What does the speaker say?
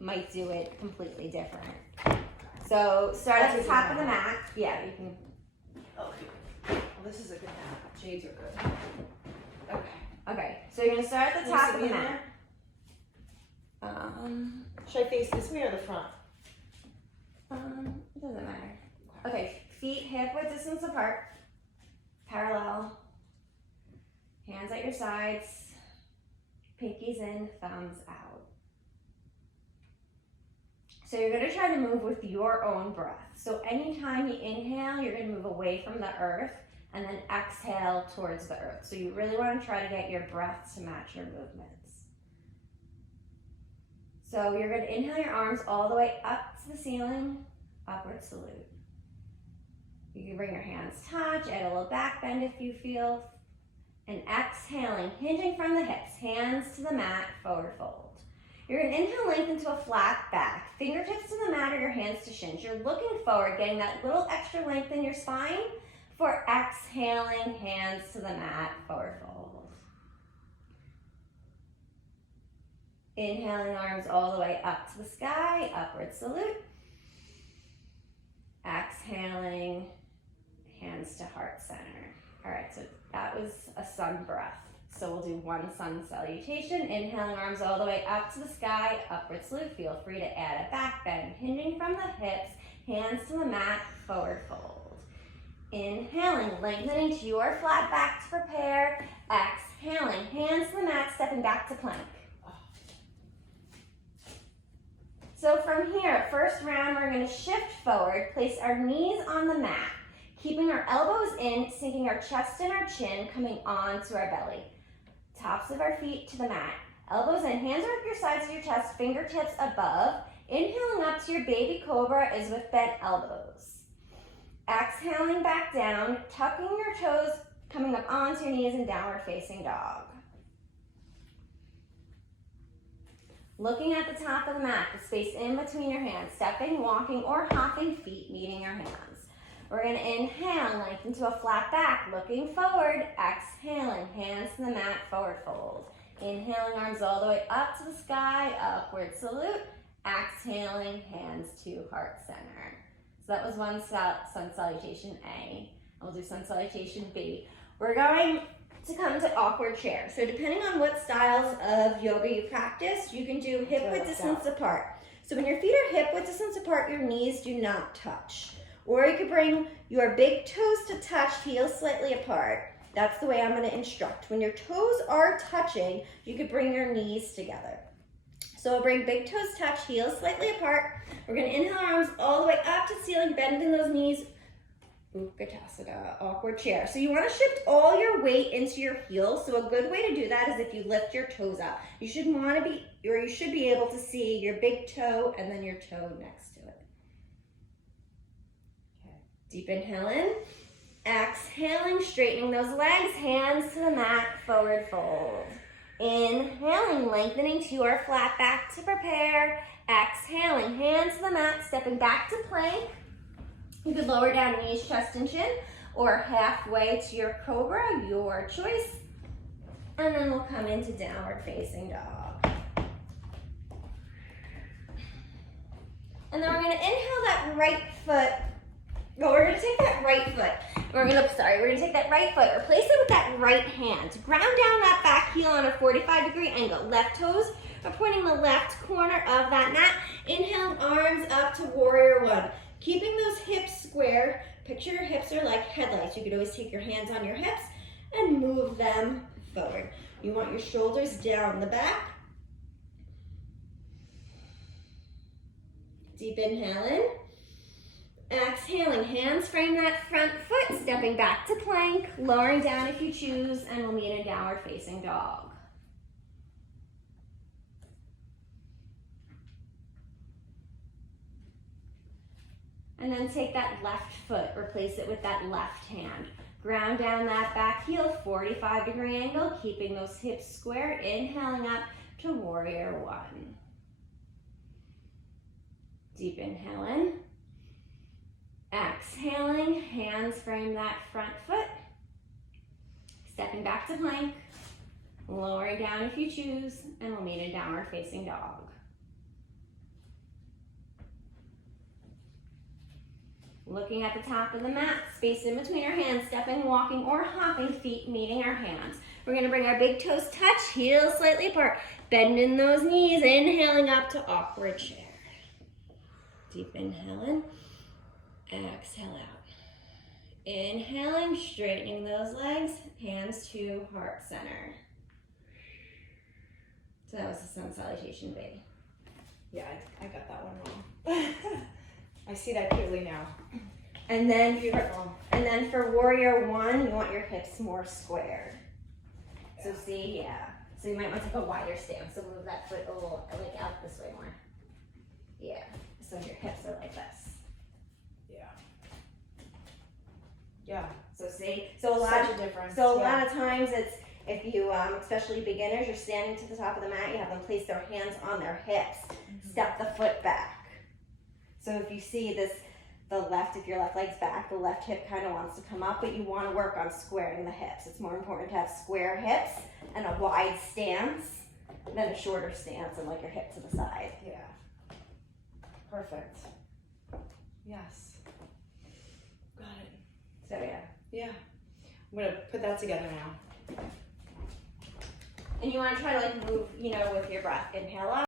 might do it completely different. So start at the top of the mat. Yeah, you can. Okay. Well, this is a good mat. Shades are good. Okay. Okay, so you're gonna start at the top of the mat. Should I face this way or the front? It doesn't matter. Okay, feet hip width distance apart, parallel. Hands at your sides, pinkies in, thumbs out. So you're gonna try to move with your own breath. So anytime you inhale, you're gonna move away from the earth and then exhale towards the earth. So you really wanna try to get your breath to match your movements. So you're gonna inhale your arms all the way up to the ceiling, upward salute. You can bring your hands touch, add a little back bend if you feel. And exhaling, hinging from the hips, hands to the mat, forward fold. You're gonna inhale, lengthen to a flat back. Fingertips to the mat or your hands to shins. You're looking forward, getting that little extra length in your spine for exhaling, hands to the mat, forward fold. Inhaling, arms all the way up to the sky, upward salute. Exhaling, hands to heart center. All right, so that was a sun breath. So we'll do one sun salutation. Inhaling, arms all the way up to the sky, upward salute. Feel free to add a back bend, hinging from the hips, hands to the mat, forward fold. Inhaling, lengthening to your flat back to prepare. Exhaling, hands to the mat, stepping back to plank. So from here, first round, we're gonna shift forward, place our knees on the mat, keeping our elbows in, sinking our chest and our chin, coming onto our belly. Tops of our feet to the mat. Elbows in, hands are up your sides of your chest, fingertips above. Inhaling up to your baby cobra is with bent elbows. Exhaling back down, tucking your toes, coming up onto your knees in downward facing dog. Looking at the top of the mat, the space in between your hands, stepping, walking, or hopping feet, meeting your hands. We're gonna inhale, lengthen to a flat back, looking forward, exhaling, hands to the mat, forward fold. Inhaling, arms all the way up to the sky, upward salute. Exhaling, hands to heart center. So that was one sun salutation A. And we'll do sun salutation B. We're going to come to awkward chair. So depending on what styles of yoga you practice, you can do hip width distance apart. So when your feet are hip width distance apart, your knees do not touch. Or you could bring your big toes to touch, heels slightly apart. That's the way I'm gonna instruct. When your toes are touching, you could bring your knees together. So we'll bring big toes touch, heels slightly apart. We're gonna inhale arms all the way up to the ceiling, bend in those knees. Utkatasana, awkward chair. So you wanna shift all your weight into your heels. So a good way to do that is if you lift your toes up. You should be able to see your big toe and then your toe next to it. Okay. Deep inhale in. Exhaling, straightening those legs, hands to the mat, forward fold. Inhaling, lengthening to your flat back to prepare. Exhaling, hands to the mat, stepping back to plank. You could lower down knees, chest, and chin, or halfway to your cobra, your choice. And then we'll come into downward facing dog. And then we're gonna inhale that right foot. Well, we're gonna take that right foot. We're gonna take that right foot, replace it with that right hand. Ground down that back heel on a 45-degree angle. Left toes are pointing the left corner of that mat. Inhale, arms up to warrior one. Keeping those hips square, picture your hips are like headlights. You could always take your hands on your hips and move them forward. You want your shoulders down the back. Deep inhale in. Exhaling, hands frame that front foot, stepping back to plank, lowering down if you choose, and we'll meet in a downward facing dog. And then take that left foot, replace it with that left hand. Ground down that back heel, 45-degree angle, keeping those hips square, inhaling up to warrior one. Deep inhale in. Exhaling, hands frame that front foot. Stepping back to plank, lowering down if you choose, and we'll meet in downward facing dog. Looking at the top of the mat, space in between our hands, stepping, walking, or hopping, feet meeting our hands. We're gonna bring our big toes touch, heels slightly apart, bending those knees, inhaling up to awkward chair. Deep inhale in, exhale out. Inhaling, straightening those legs, hands to heart center. So that was the sun salutation B. Yeah, I got that one wrong. I see that clearly now. And then Beautiful. for warrior one, you want your hips more squared. So see, yeah. So you might want to take a wider stance. So move that foot a little, like out this way more. Yeah. So your hips are like this. Yeah. Yeah. So see, so a Such a difference. So a lot of times it's, if you, especially beginners, you're standing to the top of the mat, you have them place their hands on their hips, step the foot back. So if you see this, the left, if your left leg's back, the left hip kind of wants to come up, but you want to work on squaring the hips. It's more important to have square hips and a wide stance than a shorter stance and like your hip to the side. Yeah. Perfect. Yes. Got it. So yeah. Yeah. I'm gonna put that together now. And you want to try to like move, with your breath. Inhale up.